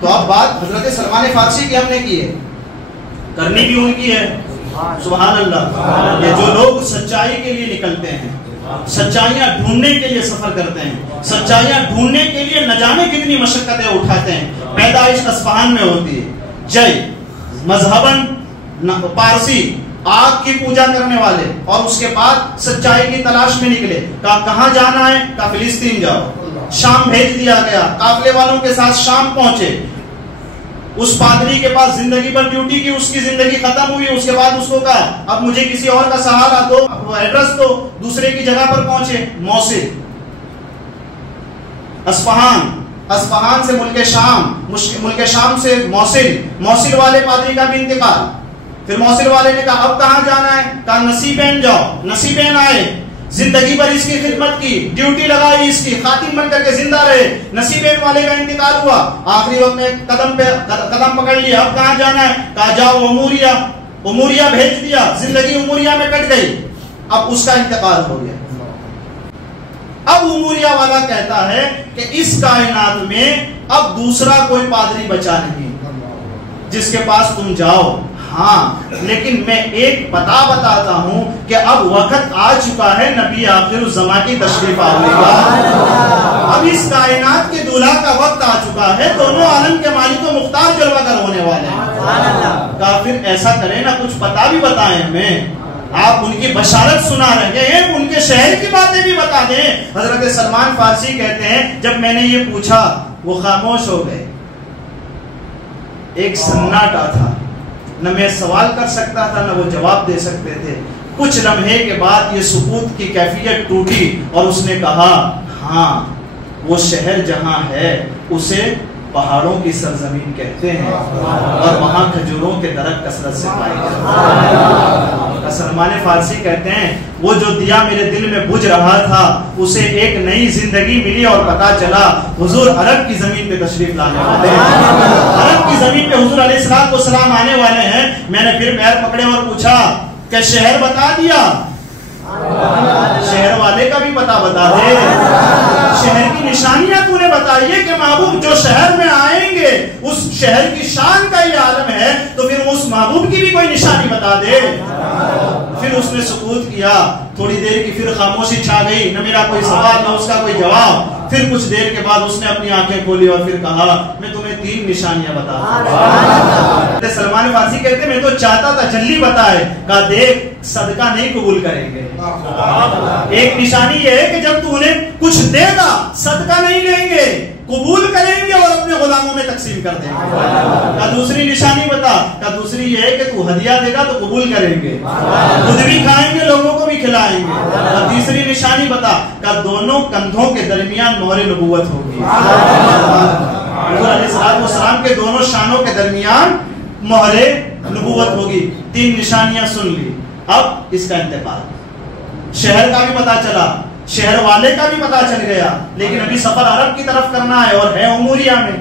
تو اب بات حضرت سلمان فارسی کی ہم نے کی ہے، کرنی بھی ان کی ہے. سبحان اللہ. یہ جو لوگ سچائی کے لیے نکلتے ہیں، سچائیاں ڈھونڈنے کے لیے سفر کرتے ہیں، سچائیاں ڈھونڈنے کے لیے نہ جانے کتنی مشقتیں اٹھاتے ہیں. پیدائش اصفہان میں ہوتی ہے. جے مذہباً پارسی، آگ کی پوجا کرنے والے، اور اس کے بعد سچائی کی تلاش میں نکلے. کہاں جانا ہے؟ کہا فلسطین جاؤ. شام بھیج دیا گیا، قافلے والوں کے ساتھ شام پہنچے. اس پادری کے پاس زندگی پر ڈیوٹی کی، اس کی زندگی ختم ہوئی. اس کے بعد اس کو کہا اب مجھے کسی اور کا سہارا دو، ایڈریس دو. دوسرے کی جگہ پر پہنچے، موصل، اصفہان سے ملک شام، ملک شام سے موصل والے پادری کا بھی انتقال. پھر موصل والے نے کہا اب کہاں جانا ہے؟ کہا نصیبین جاؤ. نصیبین آئے، زندگی پر اس کی خدمت کی، ڈیوٹی لگائی اس کی، خاتم بن کر کے زندہ رہے. نصیبین والے کا انتقال ہوا، آخری وقت میں قدم پکڑ لیا. اب کہاں جانا ہے؟ کہا جاؤ اموریہ بھیج دیا. زندگی اموریہ میں کٹ گئی. اب اس کا انتقال ہو گیا. اب اموریہ والا کہتا ہے کہ اس کائنات میں اب دوسرا کوئی پادری بچا نہیں جس کے پاس تم جاؤ. ہاں لیکن میں ایک پتہ بتاتا ہوں کہ اب وقت آ چکا ہے نبی آخر الزمان کی تشریف آنے کا. اب اس کائنات کے دولہا کا وقت آ چکا ہے. دونوں عالم کے مالک و مختار جلوہ گر ہونے والے ہیں. کافر ایسا کریں نا، کچھ پتہ بھی بتائیں ہمیں. آپ ان کی بشارت سنا رہے ہیں، ان کے شہر کی باتیں بھی بتا دیں. حضرت سلمان فارسی کہتے ہیں جب میں نے یہ پوچھا وہ خاموش ہو گئے. ایک سناٹا تھا، نہ میں سوال کر سکتا تھا نہ وہ جواب دے سکتے تھے. کچھ لمحے کے بعد یہ سکوت کی کیفیت ٹوٹی اور اس نے کہا ہاں وہ شہر جہاں ہے اسے پہاڑوں کی سرزمین کہتے ہیں اور وہاں کھجوروں کے درخت کثرت سے پائے جاتے ہیں. سلمان فارسی کہتے ہیں وہ جو دیا میرے دل میں بجھ رہا تھا اسے ایک نئی زندگی ملی اور پتا چلا حضور عرب کی زمین پہ تشریف لانے والے ہیں. عرب کی زمین پہ حضور علیہ السلام آنے والے ہیں. میں نے پھر پیر پکڑے اور پوچھا کہ شہر بتا دیا؟ شہر والے کا بھی پتا بتا دے. شہر کی نشانیاں تو نے بتائیے کہ محبوب جو شہر میں آئیں گے اس شہر کی شان کا یہ عالم ہے تو پھر اس محبوب کی بھی کوئی نشانی بتا دے. پھر اس نے سکوت کیا. تھوڑی دیر کی پھر خاموشی چھا گئی، نہ میرا کوئی سوال نہ اس کا کوئی جواب. پھر کچھ دیر کے بعد اس نے اپنی آنکھیں کھولی اور پھر کہا میں تمہیں 3 نشانیاں بتا دوں. سلمان فارسی کہتے ہیں میں تو چاہتا تھا جلدی بتائے. کہا دیکھ صدقہ نہیں قبول کریں گے. ایک نشانی یہ ہے کہ جب تو انہیں کچھ دے گا صدقہ نہیں لیں گے، قبول کریں گے اور اپنے غلاموں میں تقسیم کر دیں گے. کہا دوسری نشانی بتا. کہا دوسری یہ ہے کہ تو ہدیہ دے گا تو قبول کریں گے، خود بھی کھائیں گے لوگوں کو بھی کھلائیں گے. اور تیسری نشانی بتا. کہا دونوں کندھوں کے درمیان مہر نبوت ہوگی. حضور علیہ السلام کے دونوں شانوں کے درمیان مہر نبوت ہوگی. 3 نشانیاں سن لی. اب اس کا انتقال. شہر کا بھی پتا چلا، شہر والے کا بھی پتا چل گیا، لیکن ابھی سفر عرب کی طرف کرنا ہے اور ہے اموریہ میں.